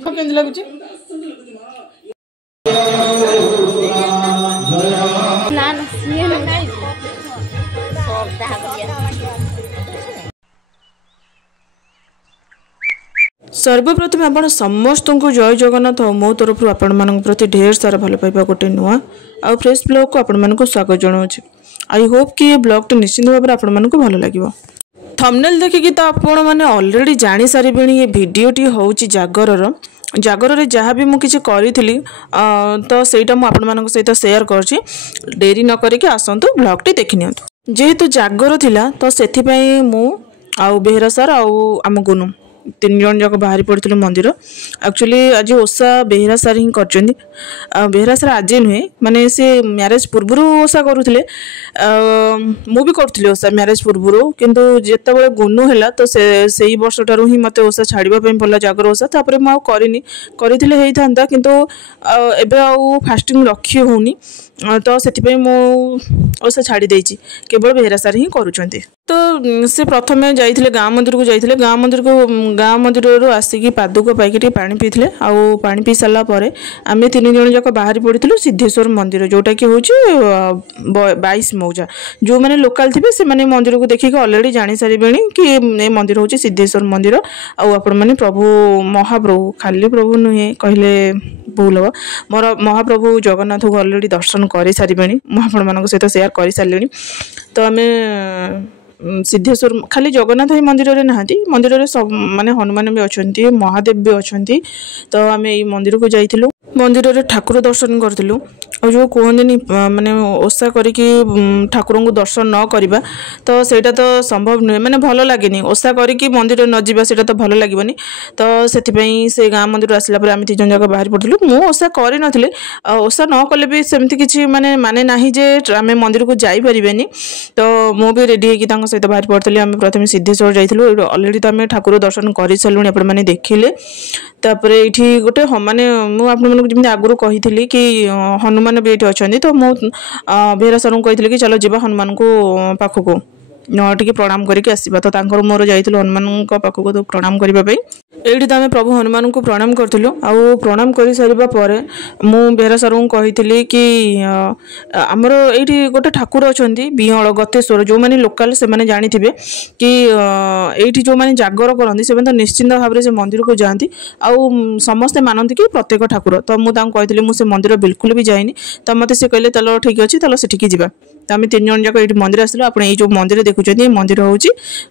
केमती लगुच सर्वप्रथम आप समस्त को जय जगन्नाथ मो तरफ आपण मान प्रति ढेर सारा भल पाइबा गोटे नुआ आ फ्रेश ब्लॉग को आपण को स्वागत जनाऊँ। आई होप कि ये ब्लॉग निश्चित भाव में आपण को भल लगे। थंबनेल देखिकी तो आपण मैंने ऑलरेडी जानी सारे ये भिडटी हूँ जागर जागर जहाँ भी मुझे करी तो सहीटा मुझे सहित सेयार कर डेरी न करके आसतु ब्लॉग टी देखी नि जेहेतु जागर थिला तो से मु आउ बेहरा सर आम गुनु 3 जन जाक बाहरी पड़ू मंदिर। एक्चुअली आज ओषा बेहरा सार ही कर बेहरा सार आज नुहे माने से मैरेज पूर्व ओषा करुले मु भी करुली ओषा मैरेज पूर्व किंतु जिते गुनु है तो से वर्ष ठार ही मत ओषा छाड़ापी पड़ा जागर ओषा तापर मुझे करता किंतु एबे आउ फास्टिंग रखी होनी तो से ओषा छाड़ी देछि केवल बेहरा सार ही करुँच। तो से प्रथम जाइए गाँ मंदिर को जाइए गाँ मंदिर आसिकी पादुक पाइक पानी पीते आउ पानी पी सारापर आम 3 जन जाक बाहरी पड़ू सिद्धेश्वर मंदिर जोटा कि हूँ 22 मौजा जो मैंने लोकाल थे से मैंने मंदिर को देखिक अलरेडी जानी सारे कि ये मंदिर हूँ सिद्धेश्वर मंदिर आपण मैंने प्रभु महाप्रभु खाली प्रभु नुहे कहले भूल हम मोर महाप्रभु जगन्नाथ को अलरेडी दर्शन कर सारे मुझे सहित सेयार कर सारे। तो आम सिद्धेश्वर खाली जगन्नाथ ही मंदिर रे नहांती मंदिर रे सब माने हनुमान भी अच्छा महादेव भी अच्छा। तो आम ये मंदिर को जाइलु मंदिर रे ठाकुर दर्शन करूँ और जो कहते माने ओषा करिकी ठाकुर को दर्शन न करवा तो सेटा तो संभव नुहे माने भल लगे ओषा करिकी मंदिर न जावा सेटा तो भल लगे। तो से गाँ मंदिर आसला आम 3 जन जाक बाहर पड़ू मु ओषा कर नी ओषा न कले भी सेमती किसी माने नाही जे आम मंदिर को जापरें। तो मु भी रेडी होगी सहित बाहर पड़ी आम प्रथम सिद्धेश्वर जाइलु अलरेडी तो आम ठाकुर दर्शन कर सारूँ आपने देखिले। तापर ये गोटे माने मुझे आगुरी कही कि हनुमान भी ये अच्छा तो मुझे बेहरा सर को कही कि चलो जीवा हनुमान को पाखक टे प्रणाम करके आसवा। तो मोर जाइलु हनुमान पाखक तो प्रणाम करने ये तो आम प्रभु हनुमान को प्रणाम करूँ आउ प्रणाम कर सारापर मु बेहरा सर को कही कि आमर ये गोटे ठाकुर अच्छा बिहल गतेश्वर जो मैंने लोकाल से मैंने जानी थे कि ये जो मैंने जागर करती से तो निश्चिंत भाव से मंदिर को जाती आउ समस्ते मानती कि प्रत्येक ठाकुर। तो मुझे कही मुझे मंदिर बिल्कुल भी जाइनी तो मत से कहले चलो ठीक अच्छे चलो सेठिकी जा। तो आम 3 जन जाक ये मंदिर आसलु आप मंदिर देखुं मंदिर हूँ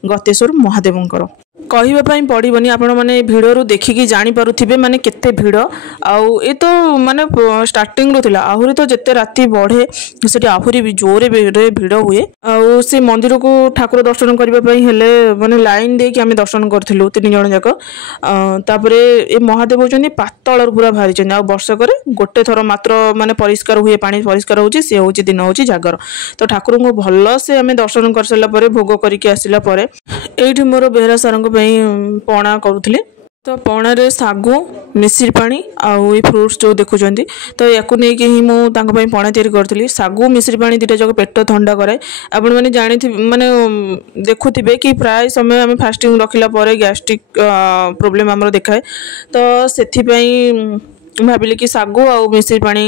गतेश्वर महादेवंकर कहवाई पड़ोनी आपण मैंने भिड़ देखिकी जापे माने केते भिड़ आउ ये तो माने स्टार्टिंग रू थिला आहुरी तो जिते राति बढ़े से आहुरी भी जोरे भिड़ हुए आउ से मंदिर को ठाकुर दर्शन करने हेले माने लाइन दे कि आम दर्शन करूँ 3 जन जाक। तापर ये महादेव होती पातल पूरा बाहरी आ वर्षक गोटे थर मात्र माने परिष्कार हुए पानी परिष्कार होची से होची दिन होची जागर। तो ठाकुर को भल से आम दर्शन कर सारापर भोग करके आसला ये मोर बेहरा सार पणा करुले। तो पणारे सागु मिश्री पानी आउ ये फ्रुट्स जो देखुं तो या ही मुझे पणा तैयारी करी सागु मिश्री पानी 2टा जाक पेट ठंडा कराए आपण मैंने जानी माने देखुवे कि प्राय समय आम फास्टिंग रखला गैस्ट्रिक प्रोब्लेम आमर देखाए। तो से भाविली कि सागु आउ मिश्री पानी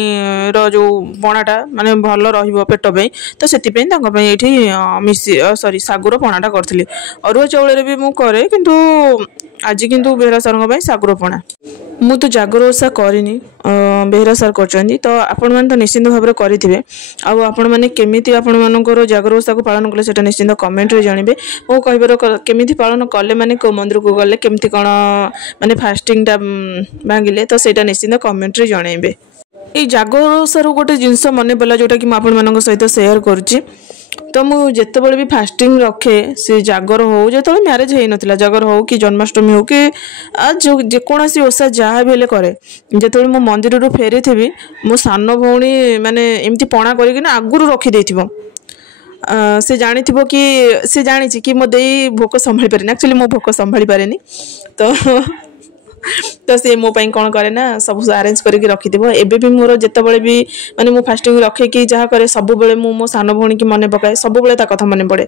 जो पणाटा माने भल रहिबो पेट पे तो से सॉरी सागुर पणाटा करी अरुआ चाउल भी मु करे किंतु आज किंतु बेहरा सर सागुर पणा मु तो जागर ओषा करनी बेहरा सर कर। तो आपण मैंने तो निश्चिंत भाव में करेंगे आपण मैंने केमिति आपण मानकर जागर ओषा को पालन कले सेटा निश्चिंत कमेंट रे जानबे मो कहबार केमिति पालन कले माने को मंदिर को गले केमिति कौन माने फास्टिंग टा भांगिले तो सेटा निश्चिंत कमेंट रे जणाइबे। ये जागर ओषार गोटे जिनस मन पड़ा जोटा कि आपण सहित सेयार करुच्ची। तो मुझे जितेबाला भी फास्टिंग रखे से जागर हो जो मैरेज हो नाला जागर हो कि जन्माष्टमी हो कि जो जेकोसी ओषा जहाँ भी करे जो मो मंदिर फेरी थी मो सान भौणी माने एमती पणा करना आगुरी रखिदे से जानी कि से जानी कि मो दे भोक संभाली पारे एक्चुअली मो भोक संभाली पारे तो तो सी मो कौन करे ना सब आरेंज करके रखिथिबो। एबे भी मोर जेतेबेले भी माने मु फास्टिंग रखे कि जहाँ करे सब बेले मु मो सान भौणी की मन पकाए सब बेले ता कथा मन पड़े।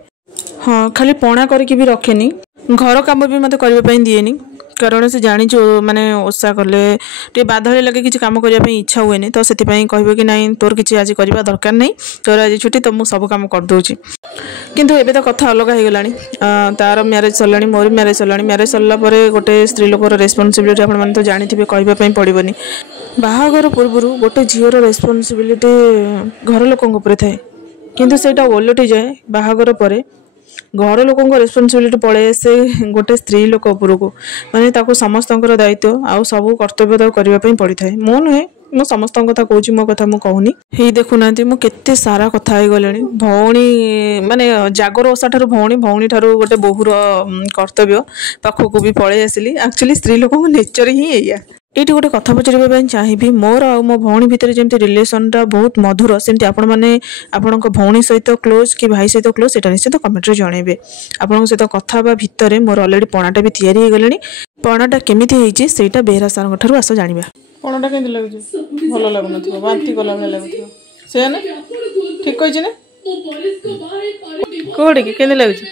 हाँ खाली पणा करके भी रखेनी घर काम भी मत करने दिएनी कारण से जानी माने ओषा कले टे बाधले लगे किसी काम करने इच्छा हुए तो से कह कि नाई तोर किसी आज करवा दरकार नहीं तोर आज छुट्टी तो मुझे सब काम करदे किंतु एबे तो कथा अलग हो गलानी तार मैरेज सरलानी मोर मैरेज सरलानी मैरेज सरला गोटे स्त्री लोकर रेस्पॉन्सिबिलिटी आपण माने तो जानी थे कहवाई पड़ोनी बाहागर पूर्व गोटे झीर रेस्पॉन्सिबिलिटी घर लोकों थाए किंतु सेटा ओलटी जाए बाहागर पर घर लोक रेस्पॉन्सिबिलिटी पड़े से गोटे स्त्री लोक उपरको माने समस्त दायित्व आउ सब कर्तव्य तो करने पड़ी था मो नुहे मु समस्त कथा कहूँ मो कथा मुझे ही देखुना मुझे सारा कथा हो गले भौणी माने जागर ओषा ठार भौणी ठार गोटे बोहूर कर्तव्य पाखक भी पलि आसली एक्चुअली स्त्री लोक नेचर ही या ये गोटे कथा पचार चाहिए मोर आ मो भौणी भितर जमी रिलेसनटा बहुत मधुर सेमती आपण मैंने आपण भौणी सहित क्लोज कि भाई सहित क्लोज से निश्चित कमेंट्रे जनइबे आपण सहित कथा भितर मोर अलरेडी पणाटा भी तैयारी हो गले पणाटा केमिति होईची सेटा बेहरा सार ठारू आस जानिबा पणाटा केमिति लागुची भलो लागुनथि बांती कला भले लागुथि से ना ठीक कहिछि ना कोडी के केमिति लागुची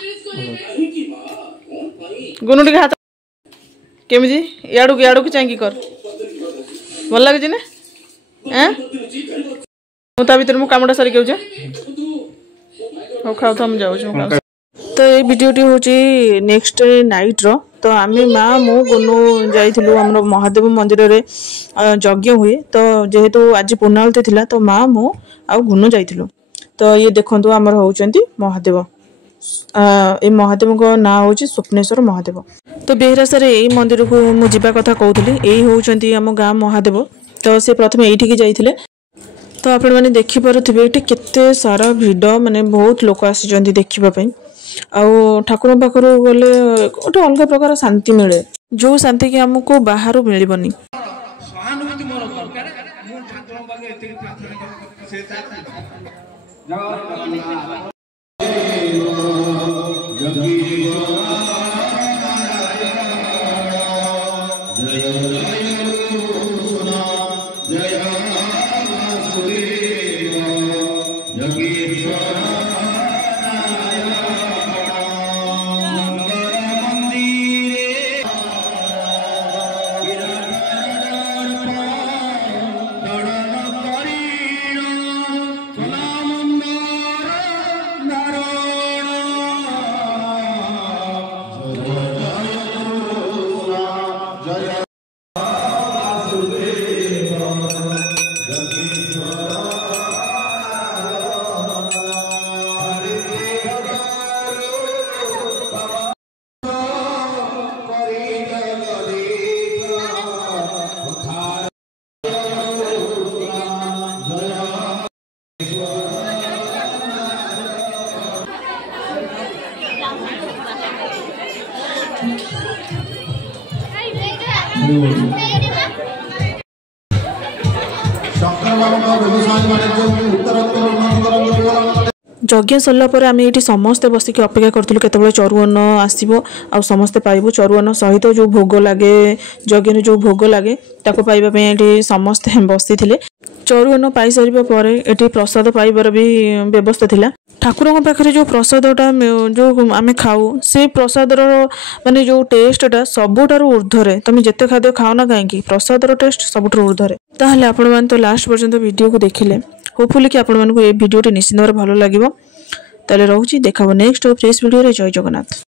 गुनुटी हाथ केमिति याडू की चांगी कर भल लगे ना मुझे भर मु कमटा सारी के खाऊ तो जाऊँ तो ये वीडियोटी हूँ नेक्स्ट नाइट रो तो आम माँ मु गुनु जाइलु आम महादेव मंदिर रे यज्ञ हुए तो जेहेतु आज पूर्णावती थिला तो माँ मु आउ गुनु जाइलु तो ये देखु आमर होउचंती महादेव ए महादेव को ना हूँ स्वप्नेश्वर महादेव तो बेहरासार यही मंदिर को मुझे कथा कहूली यही होउचंती आम गाँ महादेव तो से प्रथम ये जाइए तो आपण मैंने देखिपे ये केते सारा भिड़ माने बहुत लोक आसी देखापी आउ ठाकुर पाखर गले गोटे अलग प्रकार शांति मिले जो शांति की आमको बाहर मिलबनी यज्ञ सरला पर आम ये समस्ते बसिक अपेक्षा करूँ केतबेले चरुअन्न आसो आ समस्ते पाइबू चरुअन्न सहित जो भोग लगे यज्ञ जो भोग लगे ताको पाइबा ये समस्ते बसी चरुअन्न पाई सारा पर ये प्रसाद पाइबार भी व्यवस्था थिला ठाकुर पाखे जो प्रसादटा जो आम खाऊ से प्रसादर माने जो टेस्टा सबुठार ऊर्ध्वे तुम जिते खाद्य खाओ ना कहीं प्रसादर टेस्ट सबुठ ऊर्ध्वे ताहले आपण मैंने तो लास्ट पर्यंत वीडियो को देखिले होपफुली कि आपण मानक ये वीडियोटी निश्चित भाव भल लगे ताले रोची देखा नेक्स्ट फ्रेश वीडियो रे जय जगन्नाथ।